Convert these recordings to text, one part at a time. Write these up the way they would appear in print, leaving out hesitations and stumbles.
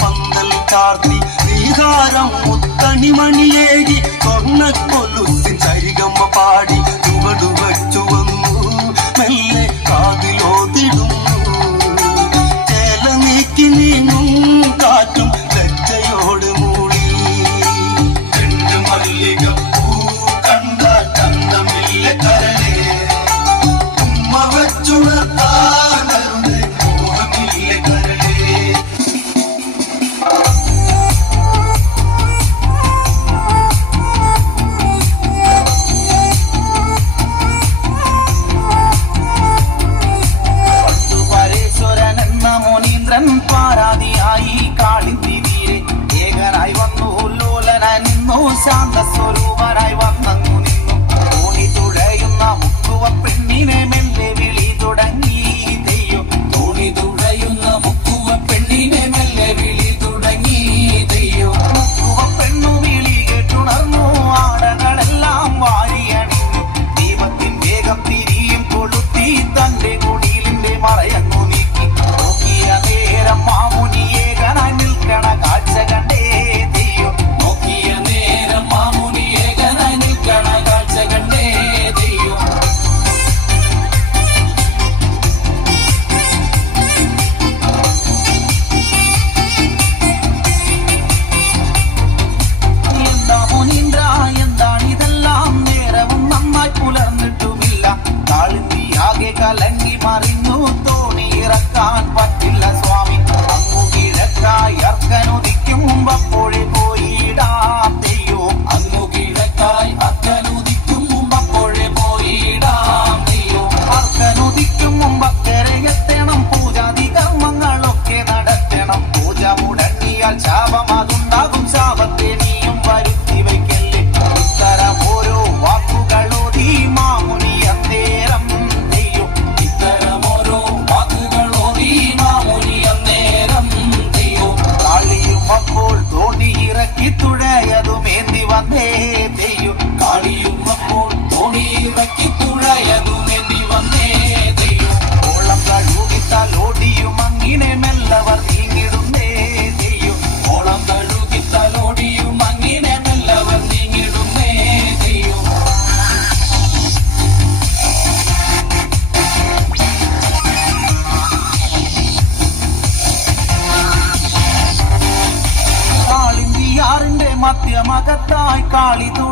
പന്തൽ ചാർത്തി നീഹാരം മുത്തണിമണിയേകി സ്വർണ്ണക്കൊലുസിൻ സരിഗമ പാടി ചുവടു വച്ചു വന്നു മെല്ലെ കാതിലോതിടുന്നു ചേല നീക്കി നീങ്ങും കാറ്റും ലജ്ജയോട് മൂളി രണ്ട് മല്ലികപ്പൂ കണ്ട ചന്തമില്ല കരളേ ഉമ്മ വെച്ചുണർത്താനരുടെ മോഹമില്ല കരളേ.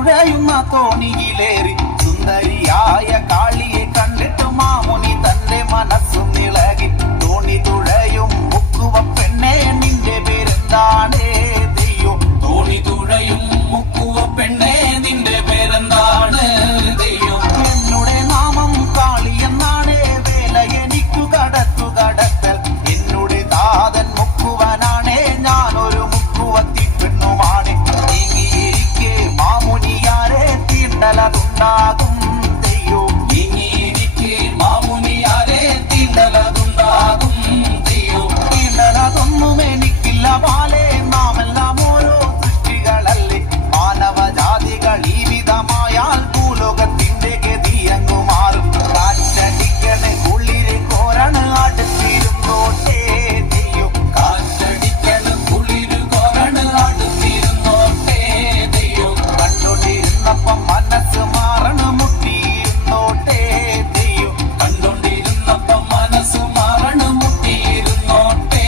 തുഴയുന്ന തോണിയിലേറി സുന്ദരിയായ കാളിയെ കണ്ടിട്ട് മാമുനി തന്റെ മനസ്സും ഇളകി. തോണി തുഴയും മുക്കുവ പെണ്ണെ നിന്റെ പേരെന്താണ് ദൈവം? തോണി തുഴയും മുക്കുവ പെണ്ണെ നിന്റെ പേരെന്താണ് ദൈവം? എന്നുടെ നാമം കാളി എന്നാണ്, വേല എനിക്കു കടത്തു കടത്തൽ. എന്നുടെ താതൻ മുക്കുവനാണ്, ഞാനൊരു മുക്കുവത്തി പെണ്ണുമാണ്. നീങ്ങിയിരിക്കെ മാമുനിയാരെ തീണ്ടലതുണ്ടാകും ദൈവം. നീങ്ങിയിരിക്കെ മാമുനിയാരെ തീണ്ടലതുണ്ടാകും ദൈവം. തീണ്ടലതൊന്നും എനിക്കില്ല ബാലേ, നാമെല്ലാം ഓരോ സൃഷ്ടികളല്ലേ. മാനവജാതികൾ ഈ വിധമായാൽ ഭൂലോകത്തിന്റെ ഗതിയങ്ങു മാറും. കാറ്റടിക്കണ് കുളിര് കോരണ അടുത്തിരുന്നോട്ടേ ദൈവം. കാറ്റടിക്കണ് കുളിരു കോരണ് അടുത്തിരുന്നോട്ടേ ദൈവം. കണ്ടോണ്ടിരുന്നപ്പം മനസ്സ് മാറണ് മുട്ടിയിരുന്നോട്ടേ ദൈവം. കണ്ടോണ്ടിരുന്നപ്പം മനസ്സ് മാറണ് മുട്ടിയിരുന്നോട്ടേ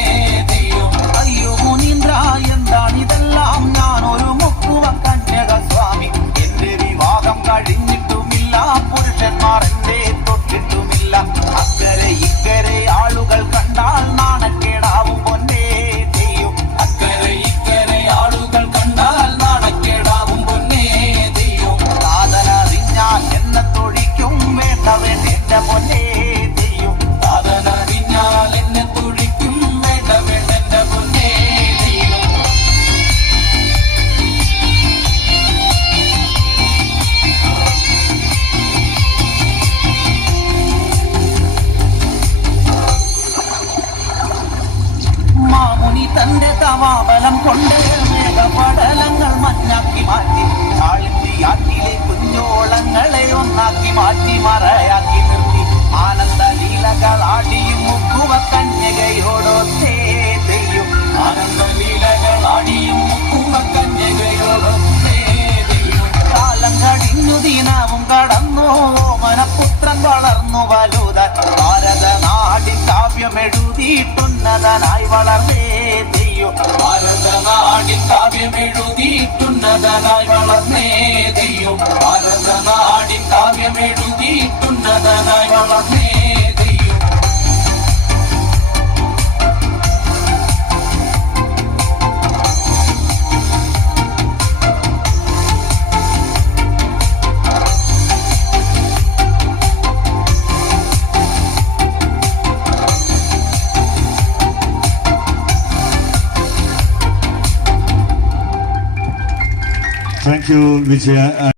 ദൈവം. അയ്യോ മുനീന്ദ്ര എന്താണിതെല്ലാം, ഞാനൊരു മുക്കുവ കന്യക സ്വാമി. എന്റെ വിവാഹം കഴിഞ്ഞിട്ടുമില്ല, പുരുഷന്മാർ എന്റെ തൊട്ടിട്ടുമില്ല. അക്കരെ ഇക്കരെ ആളുകൾ കണ്ടാൽ നാണക്കേടാവും പൊന്നേ ദൈവം. അക്കരെ ഇക്കരെ ആളുകൾ കണ്ടാൽ നാണക്കേടാവും പൊന്നേ ദൈവം. സാധനറിഞ്ഞാൽ എന്നെ തൊഴിക്കും, വേണ്ട വേണ്ട എന്റെ പൊന്നേ ദൈവം. സാധനറിഞ്ഞാൽ എന്നെ തുഴിക്കും, വേണ്ട വേണ്ട എന്റെ പൊന്നേ ദൈവം. മാമുനി തന്റെ തവാബലം കൊണ്ട് മേഘപടലങ്ങൾ മഞ്ഞാക്കി മാറ്റി. ആളിന്തിയാറ്റിലെ കുഞ്ഞോളങ്ങളെ ഒന്നാക്കി മാറ്റി മറയാക്കി നിർത്തി. ആനന്ദ ലീലകളാടിയും മുക്കുവ കന്യകയോടൊത്തേ ദൈവം. ആനന്ദലീലകളാടിയും മുക്കുവ കന്യകയോടൊത്തേ ദൈവം. കാലം കടിഞ്ഞു ദിനവും കടന്നു, മനപുത്രൻ വളർന്നു വലുതാൻ. ഭാരതനാടിൻ കാവ്യമെഴുതിയിട്ടുന്നതനായി വളർന്നേ ദൈവം. ഭാരതനാടിൻ കാവ്യമെഴുതിയിട്ടുന്നതനായി വളർന്നേ ദൈവം. ഭാരതനാടിൻ കാവ്യമെഴുതിയിട്ടുന്നതനായി വളർന്നേ ദൈവം. Thank you, Vijaya.